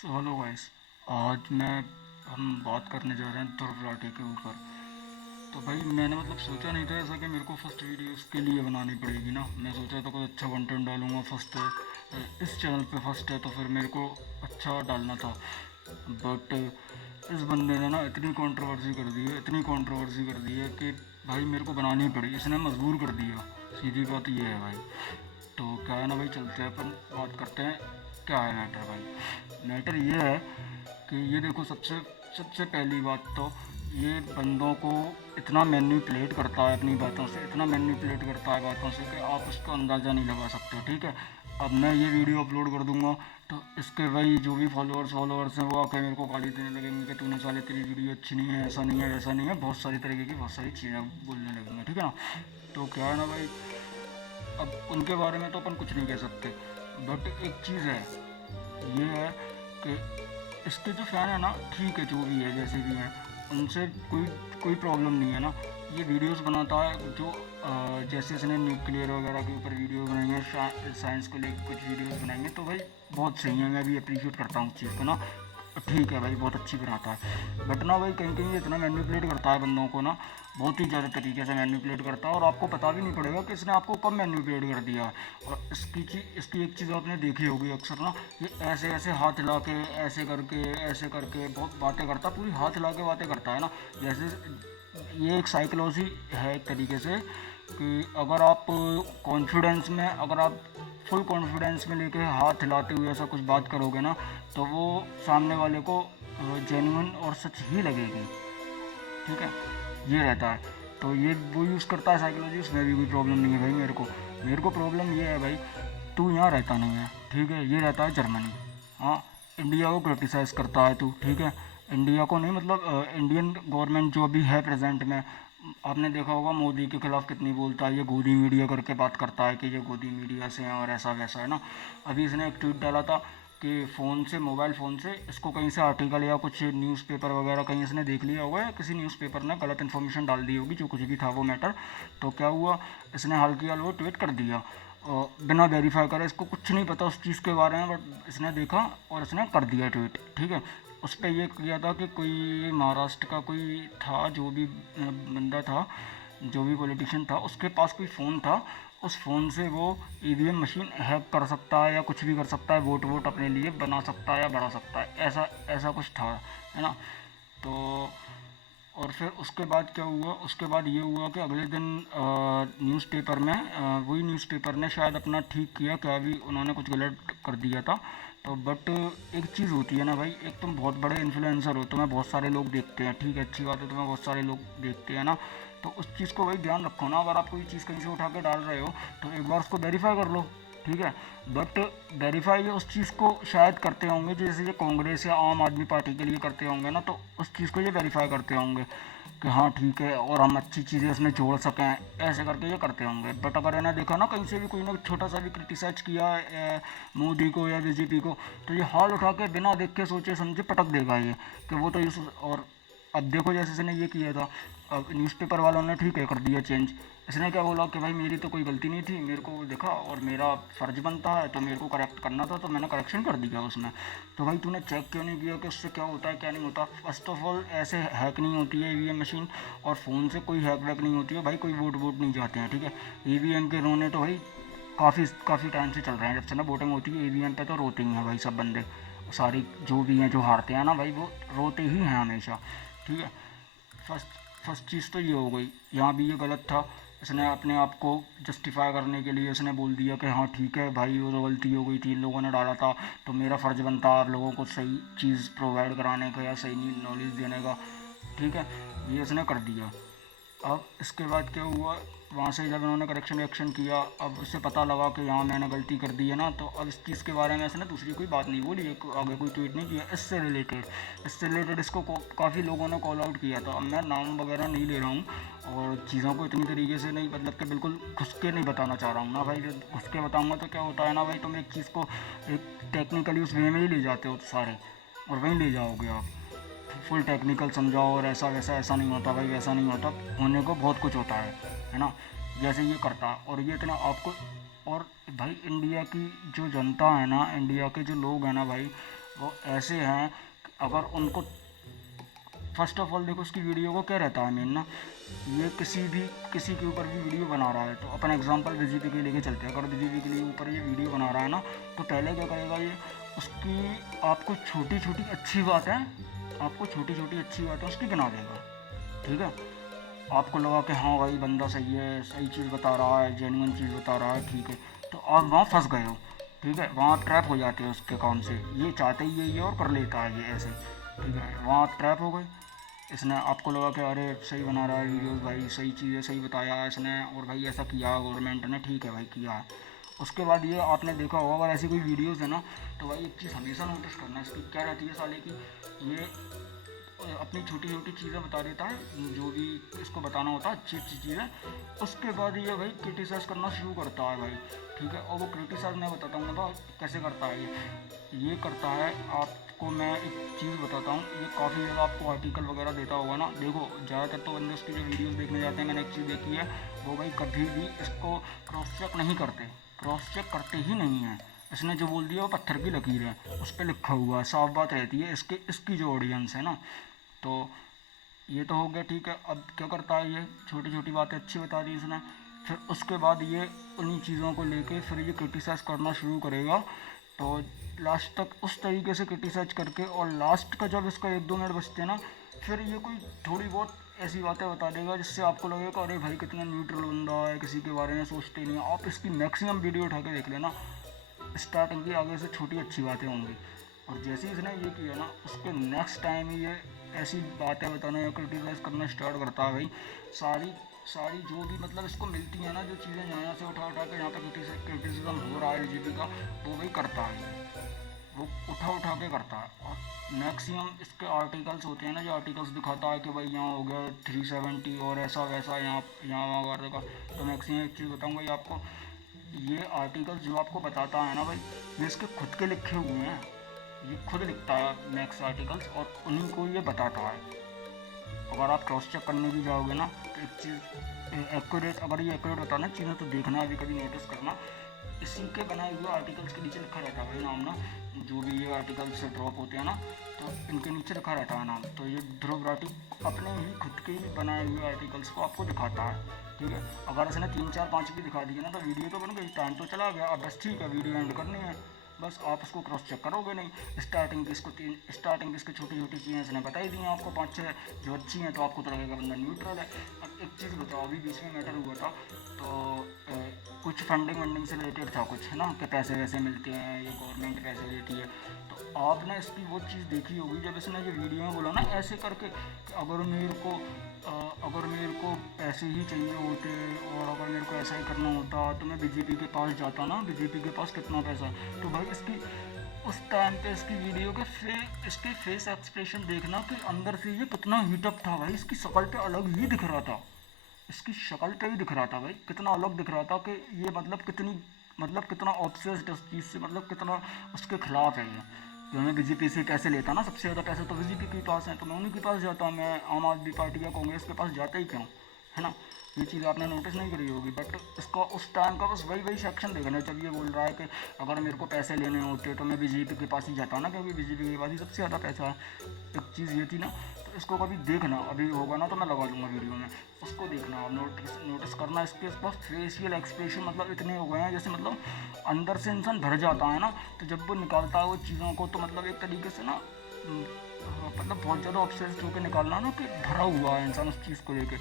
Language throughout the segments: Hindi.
So hello guys. आज मैं हम बात करने जा रहे हैं ध्रुव राठी के ऊपर। तो भाई मैंने सोचा नहीं था ऐसा कि मेरे को फर्स्ट वीडियो इसके लिए बनानी पड़ेगी ना। मैं सोचा था कुछ अच्छा कंटेंट डालूंगा। फर्स्ट इस चैनल पे फर्स्ट है तो फिर मेरे को अच्छा डालना था। बट इस बंदे ने ना इतनी कंट्रोवर्सी कर दी है, इतनी कंट्रोवर्सी कर दी है कि भाई मेरे को बनानी पड़ी। इसने मजबूर कर दिया। सीधी बात ये है भाई। तो क्या है ना भाई, चलते हैं अपन बात करते हैं क्या है मैटर। भाई मैटर ये है कि ये देखो, सबसे सबसे पहली बात तो ये बंदों को इतना मैनिपुलेट करता है अपनी बातों से, इतना मैनिपुलेट करता है बातों से कि आप उसका अंदाज़ा नहीं लगा सकते। ठीक है, अब मैं ये वीडियो अपलोड कर दूंगा तो इसके भाई जो भी फॉलोअर्स हैं वो आके मेरे को गाली देने लगेंगे कि तूने साले तेरी वीडियो अच्छी नहीं है, ऐसा नहीं है, वैसा नहीं है, बहुत सारी तरीके की बहुत सारी चीज़ें बोलने लगेंगे। ठीक है ना। तो क्या है ना भाई, अब उनके बारे में तो अपन कुछ नहीं कह सकते। बट एक चीज़ है, ये है कि इसके जो फ़ैन है ना, ठीक है जो भी है जैसे भी हैं, उनसे कोई कोई प्रॉब्लम नहीं है ना। ये वीडियोस बनाता है जो जैसे इसने न्यूक्लियर वगैरह के ऊपर वीडियो बनाई है, साइंस को लेकर कुछ वीडियोस बनाई हैं, तो भाई बहुत सही है। मैं भी अप्रिशिएट करता हूँ उस चीज़ को ना। ठीक है भाई, बहुत अच्छी बनाता है। बट ना भाई कहीं कहीं इतना मैनिपुलेट करता है बंदों को ना, बहुत ही ज़्यादा तरीके से मैनिपुलेट करता है और आपको पता भी नहीं पड़ेगा कि इसने आपको कब मैनिपुलेट कर दिया है। और इसकी एक चीज़ आपने देखी होगी अक्सर ना, ये ऐसे ऐसे हाथ हिला के, ऐसे करके बहुत बातें करता, पूरी हाथ हिला के बातें करता है ना। जैसे ये एक साइकोलॉजी है एक तरीके से कि अगर आप फुल कॉन्फिडेंस में लेके हाथ हिलाते हुए ऐसा कुछ बात करोगे ना, तो वो सामने वाले को जेन्युइन और सच ही लगेगी। ठीक है, ये रहता है। तो ये वो यूज़ करता है साइकोलॉजी, उसमें भी कोई प्रॉब्लम नहीं है भाई। मेरे को प्रॉब्लम ये है भाई, तू यहाँ रहता नहीं है। ठीक है, ये रहता है जर्मनी। हाँ, इंडिया को क्रिटिसाइज़ करता है तू। ठीक है, इंडिया को नहीं, इंडियन गवर्नमेंट जो अभी है प्रेजेंट में, आपने देखा होगा मोदी के खिलाफ कितनी बोलता है, ये गोदी मीडिया करके बात करता है कि ये गोदी मीडिया से हैं और ऐसा वैसा है ना। अभी इसने एक ट्वीट डाला था कि मोबाइल फ़ोन से इसको कहीं से आर्टिकल या कुछ न्यूज़पेपर वगैरह कहीं इसने देख लिया होगा, या किसी न्यूज़पेपर ने गलत इन्फॉर्मेशन डाल दी होगी, जो कुछ भी था वो मैटर। तो क्या हुआ, इसने हाल की हाल वो ट्वीट कर दिया बिना वेरीफाई करे। इसको कुछ नहीं पता उस चीज़ के बारे में, बट इसने देखा और इसने कर दिया ट्वीट। ठीक है, उस पर ये किया था कि कोई महाराष्ट्र का कोई था, जो भी बंदा था, जो भी पॉलिटिशियन था, उसके पास कोई फ़ोन था। उस फ़ोन से वो ईवीएम मशीन हैक कर सकता है या कुछ भी कर सकता है, वोट अपने लिए बना सकता है या बढ़ा सकता है, ऐसा ऐसा कुछ था, है ना। तो और फिर उसके बाद क्या हुआ, उसके बाद ये हुआ कि अगले दिन न्यूज़पेपर में वही न्यूज़पेपर ने शायद अपना ठीक किया, क्या भी उन्होंने कुछ गलत कर दिया था। तो बट एक चीज़ होती है ना भाई, एक तुम बहुत बड़े इन्फ्लुएंसर हो, तुम्हें बहुत सारे लोग देखते हैं। ठीक है, अच्छी बात है, तुम्हें बहुत सारे लोग देखते हैं ना। तो उस चीज़ को भाई ध्यान रखो ना, अगर आप कोई चीज़ कहीं से उठा के डाल रहे हो तो एक बार उसको वेरीफाई कर लो। ठीक है, बट वेरीफाई उस चीज़ को शायद करते होंगे जैसे ये कांग्रेस या आम आदमी पार्टी के लिए करते होंगे ना, तो उस चीज़ को ये वेरीफाई करते होंगे कि हाँ ठीक है और हम अच्छी चीज़ें इसमें जोड़ सकें, ऐसे करके ये करते होंगे। बट अगर इन्हें देखा ना कहीं से भी कोई ना छोटा सा भी क्रिटिसाइज किया मोदी को या बीजेपी को, तो ये हाल उठा के बिना देख के सोचे समझे पटक देगा ये कि वो तो इस। और अब देखो जैसे इसने ये किया था, अब न्यूज़पेपर वालों ने ठीक है कर दिया चेंज। इसने क्या बोला कि भाई मेरी तो कोई गलती नहीं थी, मेरे को देखा और मेरा फ़र्ज बनता है तो मेरे को करेक्ट करना था, तो मैंने करेक्शन कर दिया उसमें। तो भाई तूने चेक क्यों नहीं किया कि उससे क्या होता है क्या नहीं होता। फर्स्ट ऑफ ऑल ऐसे हैक नहीं होती है ईवीएम मशीन, और फ़ोन से कोई हैक वैक नहीं होती है भाई, कोई वोट नहीं जाते हैं। ठीक है, ईवीएम के रोने तो भाई काफ़ी काफ़ी टाइम से चल रहे हैं, जब से ना वोटिंग होती है ईवीएम पे तो रोते ही हैं भाई सब बंदे। सारी जो भी हैं जो हारते हैं ना भाई, वो रोते ही हैं हमेशा। ठीक है, फर्स्ट फर्स्ट चीज़ तो ये हो गई, यहाँ भी ये गलत था। इसने अपने आप को जस्टिफाई करने के लिए इसने बोल दिया कि हाँ ठीक है भाई वो तो गलती हो गई थी, इन लोगों ने डाला था, तो मेरा फ़र्ज़ बनता है आप लोगों को सही चीज़ प्रोवाइड कराने का या सही नॉलेज देने का। ठीक है, ये इसने कर दिया। अब इसके बाद क्या हुआ, वहाँ से जब इन्होंने करेक्शन वेक्शन किया, अब उससे पता लगा कि यहाँ मैंने गलती कर दी है ना, तो अब इस चीज़ के बारे में इसने दूसरी कोई बात नहीं बोली, आगे कोई ट्वीट नहीं किया इससे रिलेटेड इसको काफ़ी लोगों ने कॉल आउट किया था। अब मैं नाम वगैरह नहीं ले रहा हूँ और चीज़ों को इतनी तरीके से नहीं, मतलब कि बिल्कुल घुस के नहीं बताना चाह रहा हूँ ना भाई। जब घुस के बताऊँगा तो क्या होता है ना भाई, तुम एक चीज़ को एक टेक्निकली उस वे में ही ले जाते हो सारे, और वहीं ले जाओगे आप। फुल टेक्निकल समझाओ और ऐसा वैसा, ऐसा नहीं होता भाई, वैसा नहीं होता, होने को बहुत कुछ होता है ना। जैसे ये करता है और ये इतना आपको। और भाई इंडिया की जो जनता है ना, इंडिया के जो लोग हैं ना भाई, वो ऐसे हैं कि अगर उनको फर्स्ट ऑफ ऑल देखो उसकी वीडियो को क्या रहता है मेन ना, ये किसी के ऊपर भी वीडियो बना रहा है तो अपन एग्जांपल बीजेपी के लेके चलते हैं। अगर बीजेपी के लिए ऊपर ये वीडियो बना रहा है ना, तो पहले क्या करेगा ये, उसकी आपको छोटी छोटी अच्छी बातें उसकी गिना देगा। ठीक है, आपको लगा कि हाँ भाई बंदा सही है, सही चीज़ बता रहा है, जेन्युइन चीज़ बता रहा है, ठीक है, तो आप वहाँ फंस गए हो। ठीक है, वहाँ ट्रैप हो जाते हो उसके काम से, ये चाहते ही यही है और कर लेता है ये ऐसे। ठीक है, वहाँ आप ट्रैप हो गए। इसने आपको लगा कि अरे सही बना रहा है वीडियोस भाई, सही चीज़ है, सही बताया है इसने, और भाई ऐसा किया गवर्नमेंट ने, ठीक है भाई किया है। उसके बाद ये आपने देखा होगा अगर ऐसी कोई वीडियोस है ना, तो भाई एक चीज़ हमेशा नोटिस करना इसकी क्या रहती है साले की, ये अपनी छोटी छोटी चीज़ें बता देता है, जो भी इसको बताना होता है अच्छी अच्छी चीज़ें। उसके बाद ये भाई क्रिटिसाइज़ करना शुरू करता है भाई। ठीक है, और वो क्रिटिसाइज़ मैं बताता हूँ ना कैसे करता है ये करता है। आपको मैं एक चीज़ बताता हूँ, ये काफ़ी ज़्यादा आपको आर्टिकल वगैरह देता होगा ना। देखो ज़्यादातर तो बंदे उसकी जो वीडियोस देखने जाते हैं, मैंने एक चीज़ देखी है, वो भाई कभी भी इसको क्रॉस चेक नहीं करते, क्रॉस चेक करते ही नहीं हैं। इसने जो बोल दिया वो पत्थर की लकीर है, उस पर लिखा हुआ है, साफ बात रहती है। इसकी जो ऑडियंस है ना, तो ये तो हो गया। ठीक है, अब क्या करता है ये छोटी छोटी बातें अच्छी बता दी इसने, फिर उसके बाद ये उन्हीं चीज़ों को लेके फिर ये क्रिटिसाइज़ करना शुरू करेगा। तो लास्ट तक उस तरीके से क्रिटिसाइज करके, और लास्ट का जब इसका 1-2 मिनट बचते हैं ना, फिर ये कोई थोड़ी बहुत ऐसी बातें बता देगा जिससे आपको लगेगा अरे भाई कितना न्यूट्रल बंदा है, किसी के बारे में सोचते नहीं। आप इसकी मैक्सिमम वीडियो उठा के देख लेना, स्टार्टिंग की आगे से छोटी अच्छी बातें होंगी, और जैसे ही इसने ये किया ना, उसके नेक्स्ट टाइम ये ऐसी बातें बताना या क्रिटिसाइज़ करना स्टार्ट करता है भाई। सारी सारी जो भी मतलब इसको मिलती है ना, जो चीज़ें यहाँ से उठा के यहाँ पे क्रिटिसिज्म हो रहा है बीजेपी का, वो भाई करता है, वो उठा के करता है। और मैक्सिमम इसके आर्टिकल्स होते हैं ना, जो आर्टिकल्स दिखाता है कि भाई यहाँ हो गया 370 और ऐसा वैसा यहाँ वगैरह का। तो मैक्सिमम एक चीज़ बताऊँगा ये आपको, ये आर्टिकल्स जो आपको बताता है ना भाई, ये इसके खुद के लिखे हुए हैं, ये खुद लिखता है मैक्स आर्टिकल्स, और उन्हीं को ये बताता है। अगर आप क्रॉस चेक करने भी जाओगे ना, तो एक चीज़ एक्यूरेट, अगर ये एक्यूरेट बताना चीज़ें तो देखना, अभी कभी नोटिस करना, इसी के बनाए हुए आर्टिकल्स के नीचे लिखा रहता है भाई नाम ना, जो भी ये आर्टिकल्स ड्रॉप होते हैं ना, तो इनके नीचे लिखा रहता है नाम। तो ये ध्रुव राठी अपने ही खुद के ही बनाए हुए आर्टिकल्स को आपको दिखाता है। ठीक है, अगर इसने 3-4-5 भी दिखा दिए ना, तो वीडियो तो बन गई, टाइम तो चला गया, अब बस ठीक है वीडियो एंड करनी है, बस आप उसको क्रॉस चेक करोगे नहीं। स्टार्टिंग की इसको छोटी छोटी चीज़ें इसने बताई दी हैं आपको 5-6 जो अच्छी हैं, तो आपको तो लगेगा बंदा न्यूट्रल है। अब एक चीज़ बताओ, अभी बीच में मैटर हुआ था, तो कुछ फंडिंग से रिलेटेड था कुछ, है ना, कि पैसे वैसे मिलते हैं, ये गवर्नमेंट पैसे देती है। तो आपने इसकी वो चीज़ देखी होगी जब इसने ये वीडियो में बोला ना ऐसे करके कि अगर मेरे को पैसे ही चाहिए होते, और अगर मेरे को ऐसा ही करना होता, तो मैं बीजेपी के पास जाता ना, बीजेपी के पास कितना पैसा। तो भाई इसकी उस टाइम पे इसकी वीडियो के इसके फेस एक्सप्रेशन देखना कि अंदर से ये कितना हीटअप था भाई, इसकी शक्ल पे अलग ही दिख रहा था, इसकी शक्ल पे ही दिख रहा था भाई, कितना अलग दिख रहा था कि ये मतलब कितना ऑब्सेस्ड उस चीज़ से, मतलब कितना उसके खिलाफ है ये। जो मैं बीजेपी से कैसे लेता ना, सबसे ज़्यादा पैसे तो बीजेपी के पास हैं, तो मैं उन्हीं के पास जाता हूँ, मैं आम आदमी पार्टी या कांग्रेस के पास जाता ही क्यों, है ना। ये चीज़ आपने नोटिस नहीं करी होगी, बट इसका उस टाइम का बस वही सेक्शन देखना। जब ये बोल रहा है कि अगर मेरे को पैसे लेने होते तो मैं बीजेपी के पास ही जाता ना, क्योंकि बीजेपी के पास ही सबसे ज़्यादा पैसा है, एक चीज़ ये थी ना। तो इसको कभी देखना, अभी होगा ना तो मैं लगा दूंगा वीडियो में, उसको देखना, नोटिस करना। इसके पास फेशियल एक्सप्रेशन मतलब इतने हो गए हैं जैसे मतलब अंदर से इंसान भर जाता है ना, तो जब वो निकालता है वो चीज़ों को, तो मतलब एक तरीके से ना मतलब बहुत ज़्यादा ऑब्सेस्ड होकर निकालना ना, कि भरा हुआ है इंसान उस चीज़ को लेके।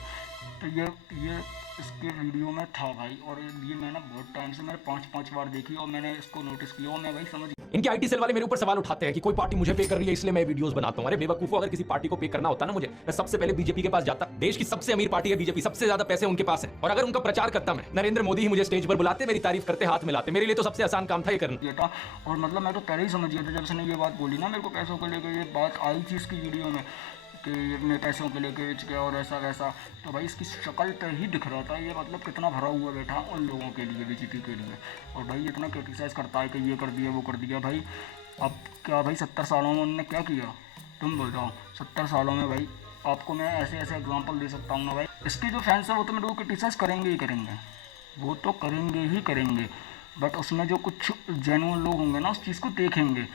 तो ये इसके वीडियो में था भाई, और ये मैंने बहुत टाइम से, मैंने 5-5 बार देखी और मैंने इसको नोटिस किया, और मैं भाई समझ। इनके आईटी सेल वाले मेरे ऊपर सवाल उठाते हैं कि कोई पार्टी मुझे पे कर रही है इसलिए मैं वीडियोस बनाता हूं। अरे बेवकूफो, अगर किसी पार्टी को पे करना होता ना मुझे, मैं सबसे पहले बीजेपी के पास जाता। देश की सबसे अमीर पार्टी है बीजेपी, सबसे ज्यादा पैसे उनके पास है, और अगर उनका प्रचार करता मैं, नरेंद्र मोदी ही मुझे स्टेज पर बुलाते, मेरी तारीफ करते, हाथ मिलाते, मेरे लिए तो सबसे आसान काम था ये करना। और मतलब मैं तो पहले ही समझ गया था जब उसने ये बात बोली ना, मेरे को पैसों को लेकर ये बात आई थी इसकी वीडियो में कि मैं पैसों के लेके बेच गया और ऐसा वैसा। तो भाई इसकी शक्ल पे ही दिख रहा था ये, मतलब कितना भरा हुआ बैठा उन लोगों के लिए, बीजेपी के लिए। और भाई इतना क्रिटिसाइज़ करता है कि ये कर दिया वो कर दिया। भाई अब क्या भाई 70 सालों में उन्होंने क्या किया, तुम बताओ। 70 सालों में भाई आपको मैं ऐसे ऐसे एग्जांपल दे सकता हूँ ना भाई। इसके जो फैंस हैं वो तो मेरे को क्रिटिसाइज़ करेंगे ही करेंगे, वो तो करेंगे ही करेंगे, बट उसमें जो कुछ जेन्युइन लोग होंगे ना उस चीज़ को देखेंगे।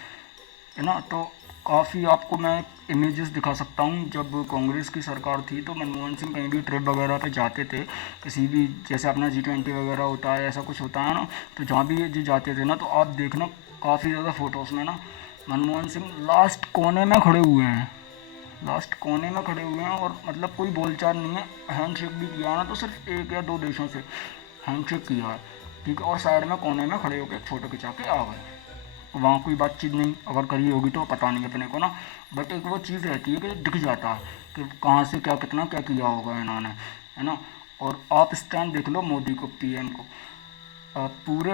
है ना। तो काफ़ी आपको मैं इमेजेस दिखा सकता हूँ। जब कांग्रेस की सरकार थी तो मनमोहन सिंह कहीं भी ट्रिप वगैरह पे जाते थे, किसी भी जैसे अपना G20 वगैरह होता है, ऐसा कुछ होता है ना, तो जहाँ भी ये जाते थे ना, तो आप देखना काफ़ी ज़्यादा फ़ोटोज़ में ना मनमोहन सिंह लास्ट कोने में खड़े हुए हैं, लास्ट कोने में खड़े हुए हैं। और मतलब कोई बोलचाल नहीं है, हैंडशेक भी किया ना तो सिर्फ 1 या 2 देशों से हैंडशेक किया है, ठीक है। और साइड में कोने में खड़े होकर फ़ोटो खिंचा के आ गए, वहाँ कोई बातचीत नहीं, अगर करी होगी तो पता नहीं अपने को ना। बट एक वो चीज़ रहती है कि दिख जाता है कि कहाँ से क्या कितना क्या किया होगा इन्होंने, है ना। और आप स्टैंड देख लो मोदी को, PM को, पूरे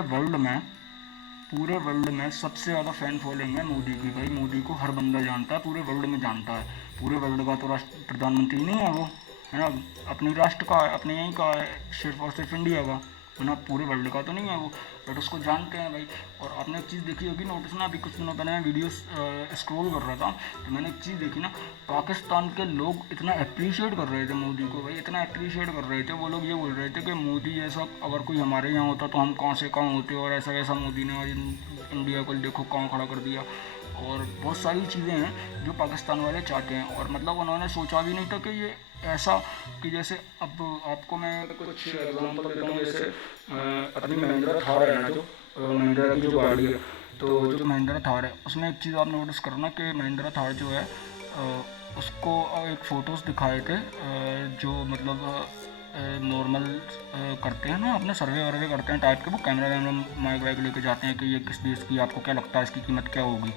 वर्ल्ड में सबसे ज़्यादा फ़ैन फॉलोइंग है मोदी की भाई। मोदी को हर बंदा जानता है, पूरे वर्ल्ड में जानता है। पूरे वर्ल्ड का तो राष्ट्र प्रधानमंत्री नहीं है वो, है ना, अपने राष्ट्र का है, अपने यहीं का है, सिर्फ और सिर्फ इंडिया का, है ना, पूरे वर्ल्ड का तो नहीं है वो, बट उसको जानते हैं भाई। और आपने एक चीज़ देखी होगी, नोटिस ना, अभी कुछ दिनों पहले मैं वीडियो स्क्रॉल कर रहा था तो मैंने एक चीज़ देखी ना, पाकिस्तान के लोग इतना अप्रिशिएट कर रहे थे मोदी को भाई, इतना अप्रिशिएट कर रहे थे। वो लोग ये बोल रहे थे कि मोदी जैसा अगर कोई हमारे यहाँ होता तो हम कहाँ से कहाँ होते, और ऐसा वैसा मोदी ने इंडिया को देखो कहाँ खड़ा कर दिया। और बहुत सारी चीज़ें हैं जो पाकिस्तान वाले चाहते हैं, और मतलब उन्होंने सोचा भी नहीं था कि ये ऐसा, कि जैसे अब आपको मैं कुछ एग्जांपल देता हूँ। जैसे अपनी महिंद्रा थार है ना, जो महिंद्रा की जो गाड़ी है, तो जो महिंद्रा थार है उसमें एक चीज़ आप नोटिस करना कि महिंद्रा थार जो है उसको एक फ़ोटोज़ दिखाए थे जो मतलब नॉर्मल करते हैं ना, अपने सर्वे वर्वे करते हैं टाइप के, वो कैमरा वैमरा माइक वाइक लेके जाते हैं कि ये किस देश की, आपको क्या लगता है इसकी कीमत क्या होगी।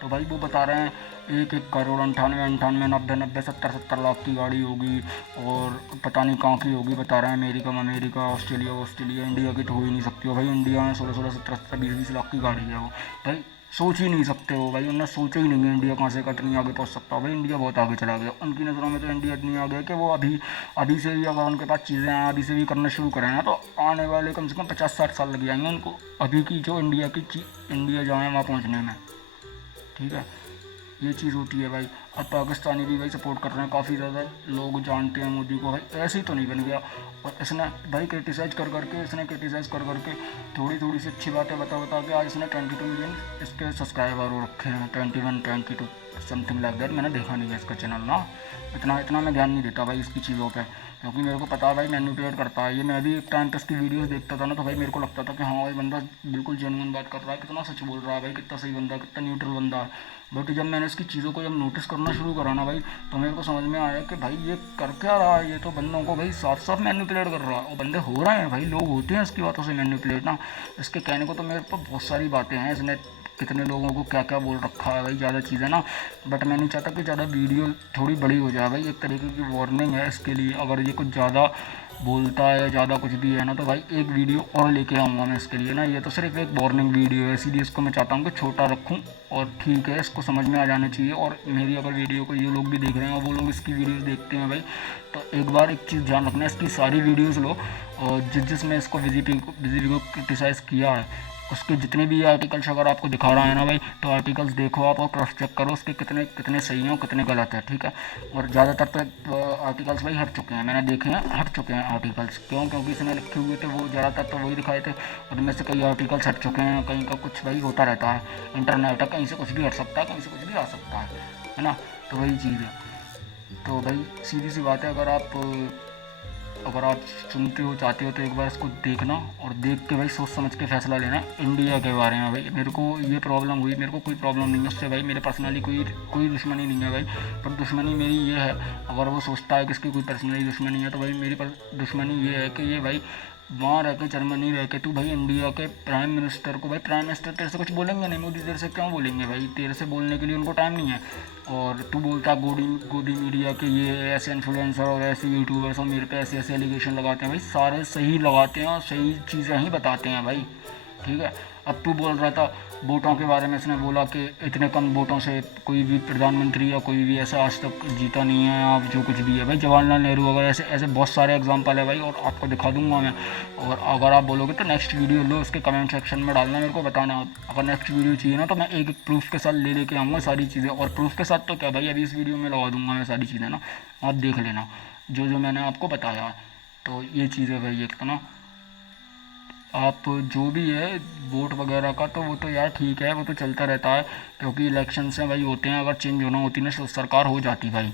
तो भाई वो बता रहे हैं 1 करोड़ 98 90 70 लाख की गाड़ी होगी, और पता नहीं कहाँ की होगी, बता रहे हैं अमेरिका में, अमेरिका, ऑस्ट्रेलिया, इंडिया की तो हो ही नहीं सकती हो भाई। इंडिया में 16 17 20 लाख की गाड़ी है वो भाई, सोच ही नहीं सकते हो भाई, उन्होंने सोचा ही नहीं है इंडिया कहाँ से इतनी आगे पहुँच सकता है भाई। इंडिया बहुत आगे चला गया उनकी नज़रों में, तो इंडिया इतनी आगे है कि वो अभी से ही अगर उनके पास चीज़ें हैं, अभी से भी करना शुरू करें ना, तो आने वाले कम से कम 50-60 साल लग जाएंगे उनको अभी की जो इंडिया जहाँ है वहाँ पहुँचने में, ठीक है। ये चीज़ होती है भाई। अब पाकिस्तानी भी भाई सपोर्ट कर रहे हैं, काफ़ी ज़्यादा लोग जानते हैं मोदी को भाई, ऐसे ही तो नहीं बन गया। और इसने भाई क्रिटिसाइज़ कर करके थोड़ी थोड़ी सी अच्छी बातें बता के आज इसने 22 मिलियन इसके सब्सक्राइबर हो रखे हैं, 22 समथिंग लाइक दैट। मैंने देखा नहीं है इसका चैनल ना, इतना मैं ध्यान नहीं देता भाई इसकी चीज़ों पर, क्योंकि मेरे को पता है भाई मैनिपुलेट करता है ये। मैं भी एक टाइम पर इसकी वीडियोस देखता था ना, तो भाई मेरे को लगता था कि हाँ भाई बंदा बिल्कुल जेन्युइन बात कर रहा है, कितना सच बोल रहा है भाई, कितना सही बंदा, कितना न्यूट्रल बंदा है। बट जब मैंने इसकी चीज़ों को जब नोटिस करना शुरू करा ना भाई, तो मेरे को समझ में आया कि भाई ये कर क्या रहा है, ये तो बंदों को भाई साफ साफ मैनिपुलेट कर रहा है। और बंदे हो रहे हैं भाई, लोग होते हैं इसकी बातों से मैनिपुलेट ना। इसके कहने को तो मेरे पास बहुत सारी बातें हैं, इसने कितने लोगों को क्या क्या बोल रखा है भाई, ज़्यादा चीज़ें ना। बट मैं नहीं चाहता कि ज़्यादा वीडियो थोड़ी बड़ी हो जाए भाई, एक तरीके की वार्निंग है इसके लिए। अगर ये कुछ ज़्यादा बोलता है, ज़्यादा कुछ भी है ना, तो भाई एक वीडियो और लेके आऊँगा मैं इसके लिए ना। ये तो सिर्फ एक वार्निंग वीडियो है, इसीलिए इसको मैं चाहता हूँ कि छोटा रखूँ, और ठीक है इसको समझ में आ जाना चाहिए। और मेरी अगर वीडियो को ये लोग भी देख रहे हैं और वो लोग इसकी वीडियोस देखते हैं भाई, तो एक बार एक चीज़ ध्यान रखना, इसकी सारी वीडियोस लो, और जिसमें इसको बीजेपी को क्रिटिसाइज़ किया है उसके जितने भी आर्टिकल्स अगर आपको दिखा रहा है ना भाई, तो आर्टिकल्स देखो आप और क्रॉस चेक करो उसके कितने सही हैं और कितने गलत है, ठीक है। और ज़्यादातर तो आर्टिकल्स भाई हट चुके हैं, मैंने देखे हैं, हट चुके हैं आर्टिकल्स। क्योंकि इसने लिखे हुए थे वो ज़्यादातर तो वही दिखाए थे, और इनमें से कई आर्टिकल्स हट चुके हैं। कहीं का कुछ भाई होता रहता है, इंटरनेट है, कहीं से कुछ भी हट सकता है, कहीं से कुछ भी आ सकता है ना। तो वही चीज़ है। तो भाई सीधी सी बात है, अगर आप सुनते हो, चाहते हो, तो एक बार इसको देखना, और देख के भाई सोच समझ के फैसला लेना इंडिया के बारे में भाई। मेरे को ये प्रॉब्लम हुई, मेरे को कोई प्रॉब्लम नहीं है उससे भाई, मेरे पर्सनली कोई दुश्मनी नहीं है भाई। पर दुश्मनी मेरी ये है, अगर वो सोचता है कि इसकी कोई पर्सनली दुश्मनी है, तो भाई मेरी दुश्मनी ये है कि ये भाई वहाँ रह के, जर्मनी रह के, तू भाई इंडिया के प्राइम मिनिस्टर को, भाई प्राइम मिनिस्टर तेरे से कुछ बोलेंगे नहीं, मोदी तेरे से क्यों बोलेंगे भाई, तेरे से बोलने के लिए उनको टाइम नहीं है। और तू बोलता गोदी मीडिया के ये ऐसे इन्फ्लुएंसर और ऐसे यूट्यूबर्स और मेरे पे ऐसे एलिगेशन लगाते हैं भाई, सारे सही लगाते हैं और सही चीज़ें ही बताते हैं भाई, ठीक है। अब तू बोल रहा था वोटों के बारे में, इसने बोला कि इतने कम वोटों से कोई भी प्रधानमंत्री या कोई भी ऐसा आज तक जीता नहीं है, आप जो कुछ भी है भाई, जवाहरलाल नेहरू वगैरह ऐसे बहुत सारे एग्जांपल है भाई, और आपको दिखा दूंगा मैं। और अगर आप बोलोगे तो नेक्स्ट वीडियो लो, उसके कमेंट सेक्शन में डालना, मेरे को बताना। अगर नेक्स्ट वीडियो चाहिए ना, तो मैं एक प्रूफ के साथ लेके आऊँगा सारी चीज़ें। और प्रूफ के साथ तो क्या भाई, अभी इस वीडियो में लगा दूंगा मैं सारी चीज़ें ना, आप देख लेना जो मैंने आपको बताया। तो ये चीज़ है भाई एक तो ना, आप जो भी है वोट वगैरह का, तो वो तो यार ठीक है, वो तो चलता रहता है, क्योंकि इलेक्शन से भाई होते हैं, अगर चेंज होना होती ना तो सरकार हो जाती भाई,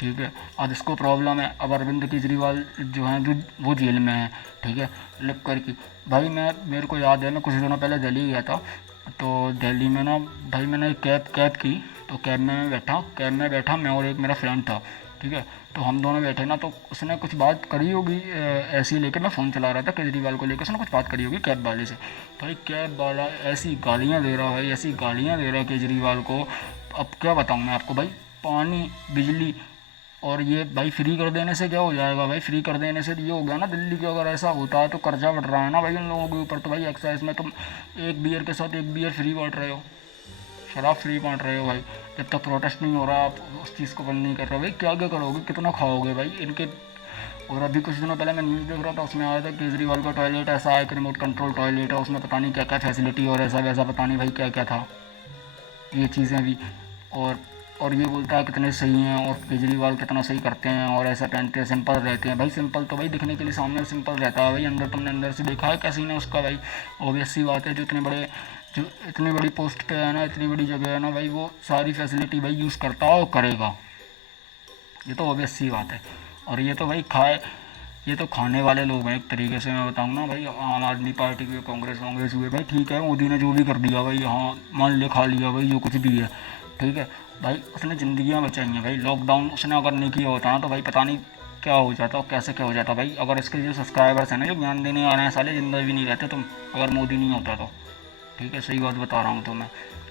ठीक है। अब इसको प्रॉब्लम है, अब अरविंद केजरीवाल जो हैं, जो वो जेल में है, ठीक है, लिख कर की। भाई मेरे को याद है, मैं कुछ दिनों पहले दिल्ली गया था, तो दिल्ली में ना भाई मैंने एक कैब की, तो कैब में बैठा मैं और एक मेरा फ्रेंड था, ठीक है। तो हम दोनों बैठे ना, तो उसने कुछ बात करी होगी, ऐसे ही लेके मैं फ़ोन चला रहा था केजरीवाल को लेकर, उसने कुछ बात करी होगी कैब वाले से। भाई कैब वाला ऐसी गालियाँ दे रहा है, ऐसी गालियाँ दे रहा है केजरीवाल को, अब क्या बताऊँ मैं आपको भाई। पानी, बिजली और ये भाई फ्री कर देने से क्या हो जाएगा भाई, फ्री कर देने से ये हो गया ना, दिल्ली के अगर ऐसा होता है तो कर्जा बढ़ रहा है ना भाई उन लोगों के ऊपर। तो भाई एक्साइज में तुम एक बियर के साथ एक बियर फ्री बांट रहे हो, शराब फ्री बांट रहे हो भाई। जब तक प्रोटेस्ट नहीं हो रहा आप उस चीज़ को बंद नहीं कर रहे हो भाई, क्या क्या करोगे, कितना खाओगे भाई इनके। और अभी कुछ दिनों पहले मैं न्यूज़ देख रहा था, उसमें आया था केजरीवाल का टॉयलेट ऐसा है कि रिमोट कंट्रोल टॉयलेट है, उसमें पता नहीं क्या क्या फैसिलिटी और ऐसा वैसा पता नहीं भाई क्या क्या था, ये चीज़ें भी। और ये बोलता है कितने सही हैं, और केजरीवाल कितना सही करते हैं, और ऐसा पहनते हैं, सिंपल रहते हैं भाई। सिंपल तो भाई दिखने के लिए सामने सिंपल रहता है भाई, अंदर तुमने अंदर से देखा है क्या सीन है उसका भाई। ऑब्वियस सी बात है, जो इतनी बड़ी पोस्ट पे है ना, इतनी बड़ी जगह है ना भाई, वो सारी फैसिलिटी भाई यूज़ करता है और करेगा, ये तो ऑब्वियस सी बात है। और ये तो भाई ये तो खाने वाले लोग हैं एक तरीके से, मैं बताऊँ ना भाई। आम आदमी पार्टी के कांग्रेस हुए भाई, ठीक है, मोदी ने जो भी कर दिया भाई, हाँ मान ले खा लिया भाई जो कुछ भी है, ठीक है भाई, उसने ज़िंदगियाँ बचाई हैं भाई। लॉकडाउन उसने अगर नहीं किया होता ना तो भाई पता नहीं क्या हो जाता और कैसे क्या हो जाता भाई। अगर इसके जो सब्सक्राइबर्स हैं ना, जो ज्ञान देने आ रहे हैं, साले जिंदा भी नहीं रहते तुम, अगर मोदी नहीं होता तो, ठीक है, सही बात बता रहा हूँ तो मैं।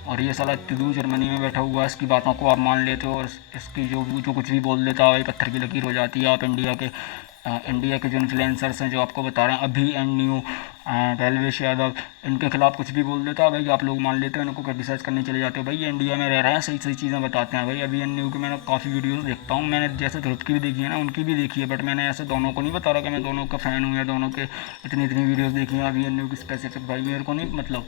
और ये साला इतनी दूर जर्मनी में बैठा हुआ है, इसकी बातों को आप मान लेते हो, और इसकी जो कुछ भी बोल देता है भाई पत्थर की लकीर हो जाती है। आप इंडिया के जो इन्फ्लुएंसर्स हैं, जो आपको बता रहे हैं अभी एंड न्यू, पहलवेश यादव, इनके खिलाफ कुछ भी बोल देता है भाई, आप लोग मान लेते हो, इनको क्रिटिसाइज़ करने चले जाते हो भाई। ये इंडिया में रह रहे हैं, सही सही चीज़ें बताते हैं भाई। अभी एंड न्यू की मैंने काफ़ी वीडियोस देखता हूँ, मैंने जैसे ध्रुव की भी देखी है ना, उनकी भी देखी है, बट मैंने ऐसे दोनों को नहीं बता रहा कि मैं दोनों का फ़ैन हूँ या दोनों के इतनी वीडियोज़ देखी हैं अभी एंड न्यू की स्पेसिफिक भाई, मेरे को नहीं मतलब।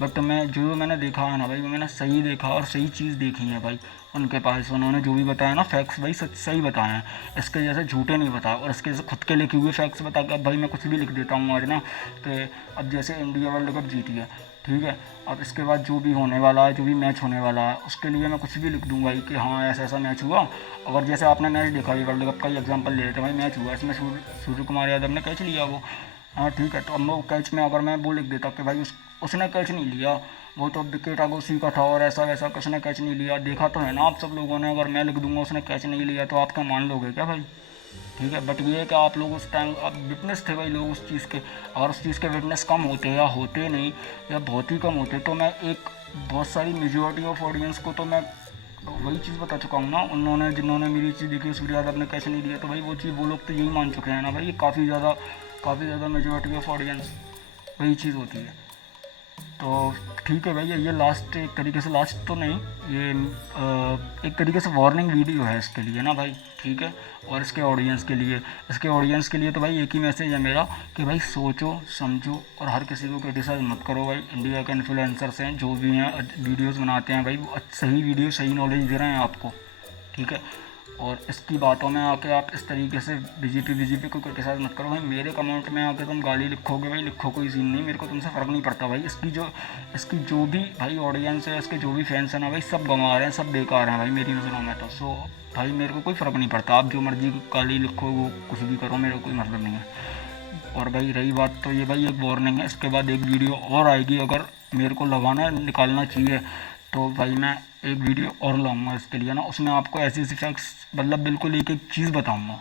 बट मैं जो मैंने देखा है ना भाई, वो मैंने सही देखा और सही चीज़ देखी है भाई उनके पास। उन्होंने जो भी बताया ना फैक्ट्स भाई, सही बताए हैं, इसके जैसे झूठे नहीं बताए। और इसके जैसे खुद के लिखे हुए फैक्ट्स बता के अब भाई मैं कुछ भी लिख देता हूँ आज ना, कि अब जैसे इंडिया वर्ल्ड कप जीती है, ठीक है, अब इसके बाद जो भी होने वाला है, जो भी मैच होने वाला है, उसके लिए मैं कुछ भी लिख दूँ भाई कि हाँ ऐसा ऐसा मैच हुआ। अगर जैसे आपने मैच देखा, ये वर्ल्ड कप का ही एग्जाम्पल ले लेते हैं भाई, मैच हुआ, इसमें सूर्य कुमार यादव ने कैच लिया वो, हाँ ठीक है, तो अब वो कैच में अगर मैं वो लिख देता कि भाई उसने कैच नहीं लिया, वो तो विकेट अगोसी का था और ऐसा वैसा, किसने कैच नहीं लिया, देखा तो है ना आप सब लोगों ने। अगर मैं लिख दूंगा उसने कैच नहीं लिया, तो आप क्या मान लोगे क्या भाई, ठीक है। बट ये है कि आप लोग उस टाइम आप विटनेस थे भाई लोग उस चीज़ के, और उस चीज़ के विटनेस कम होते या होते नहीं, या बहुत ही कम होते, तो मैं एक बहुत सारी मेजोरिटी ऑफ ऑडियंस को तो मैं वही चीज़ बता चुका हूँ ना। जिन्होंने मेरी चीज़ देखी, सूर्य यादव ने कैच नहीं लिया, तो भाई वो चीज़ वो लोग तो यही मान चुके हैं ना भाई। ये काफ़ी ज़्यादा मेजोरिटी ऑफ ऑडियंस वही चीज़ होती है। तो ठीक है भाई, ये लास्ट, एक तरीके से लास्ट तो नहीं, ये एक तरीके से वार्निंग वीडियो है इसके लिए ना भाई, ठीक है। और इसके ऑडियंस के लिए तो भाई एक ही मैसेज है मेरा कि भाई सोचो समझो और हर किसी को क्रिटिसाइज मत करो भाई। इंडिया के इन्फ्लुएंसर्स हैं जो भी हैं, वीडियोस बनाते हैं भाई, वो सही वीडियो सही नॉलेज दे रहे हैं आपको, ठीक है। और इसकी बातों में आके आप इस तरीके से बीजेपी को क्रिटिसाइज मत करो भाई। मेरे कमेंट में आके तुम गाली लिखोगे भाई, लिखो, कोई सीन नहीं, मेरे को तुमसे फ़र्क नहीं पड़ता भाई। इसकी जो भी भाई ऑडियंस है, इसके जो भी फैंस हैं ना भाई, सब गंवा रहे हैं, सब बेकार हैं भाई मेरी नज़रों में तो। सो भाई मेरे को कोई फ़र्क नहीं पड़ता, आप जो मर्जी गाली लिखो, वो कुछ भी करो, मेरे को कोई मतलब नहीं है। और भाई रही बात तो ये भाई एक वार्निंग है, इसके बाद एक वीडियो और आएगी, अगर मेरे को लगाना निकालना चाहिए तो भाई मैं एक वीडियो और लाऊंगा इसके लिए ना, उसमें आपको ऐसी फैक्ट्स मतलब बिल्कुल एक चीज़ बताऊंगा,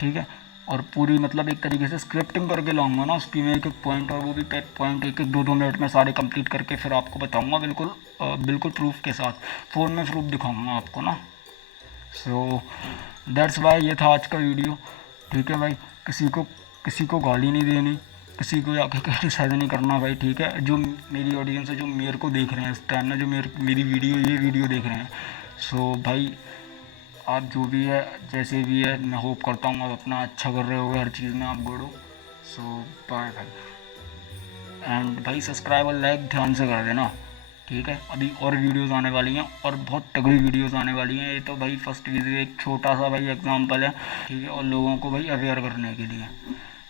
ठीक है। और पूरी मतलब एक तरीके से स्क्रिप्टिंग करके लाऊंगा ना उसकी मैं, एक पॉइंट, और वो भी पॉइंट एक 2 मिनट में सारे कंप्लीट करके फिर आपको बताऊंगा, बिल्कुल प्रूफ के साथ, फ़ोन में प्रूफ दिखाऊंगा आपको ना। सो दैट्स वाई ये था आज का वीडियो, ठीक है भाई। किसी को गाली नहीं देनी, किसी को आके क्रिटिसाइज नहीं करना भाई, ठीक है। जो मेरी ऑडियंस है, जो मेरे को देख रहे हैं इस टाइम ना, जो मेरी वीडियो देख रहे हैं, सो भाई आप जो भी है जैसे भी है, मैं होप करता हूँ आप अपना अच्छा कर रहे होगे, हर चीज़ में आप गुड हो। सो बाय भाई, एंड भाई सब्सक्राइब और लाइक ध्यान से कर देना, ठीक है। अभी और वीडियोस आने वाली हैं, और बहुत तगड़ी वीडियोस आने वाली हैं। ये तो भाई फर्स्ट वीडियो एक छोटा सा भाई एग्जांपल है, ठीक है, और लोगों को भाई अवेयर करने के लिए।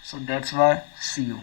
So that's why, see you.